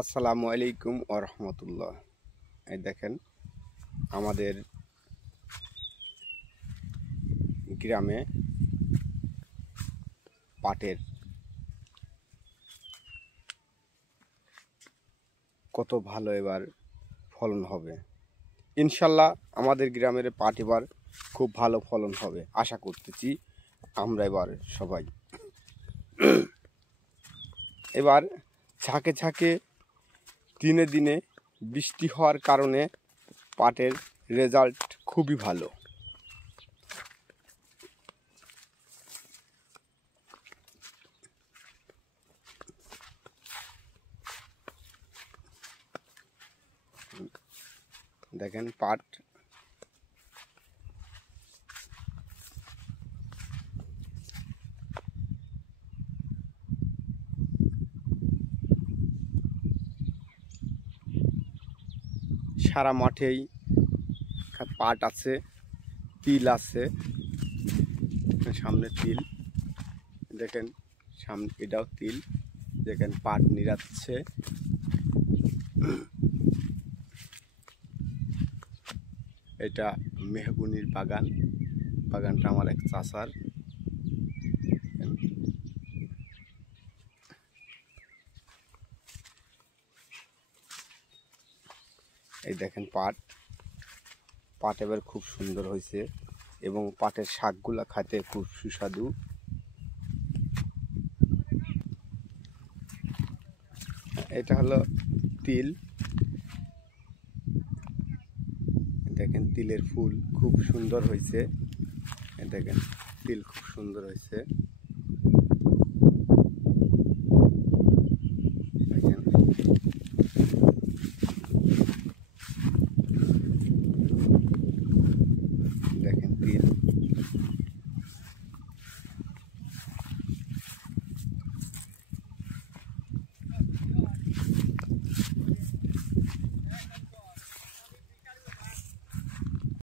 আসসালামু আলাইকুম ওয়া রাহমাতুল্লাহ। এই দেখেন আমাদের গ্রামে পাটের কত ভালো এবার ফলন হবে। ইনশাল্লাহ আমাদের গ্রামের পাট এবার খুব ভালো ফলন হবে আশা করতেছি আমরা এবার সবাই। এবার ঝাঁকে ঝাঁকে দিনে দিনে বৃষ্টি হওয়ার কারণে পাটের রেজাল্ট খুবই ভালো। দেখেন পাট সারা মাঠেই পাট আছে, তিল আছে, সামনে তিল দেখেন, সামনে এটাও তিল দেখেন, পাট নিড়াচ্ছে। এটা মেহগুনির বাগান, বাগানটা আমার এক চাচার। এই দেখেন পাট এবার খুব সুন্দর হয়েছে এবং পাটের শাকগুলা খেতে খুব সুস্বাদু। এটা হলো তিল, দেখেন তিলের ফুল খুব সুন্দর হয়েছে। দেখেন তিল খুব সুন্দর হয়েছে।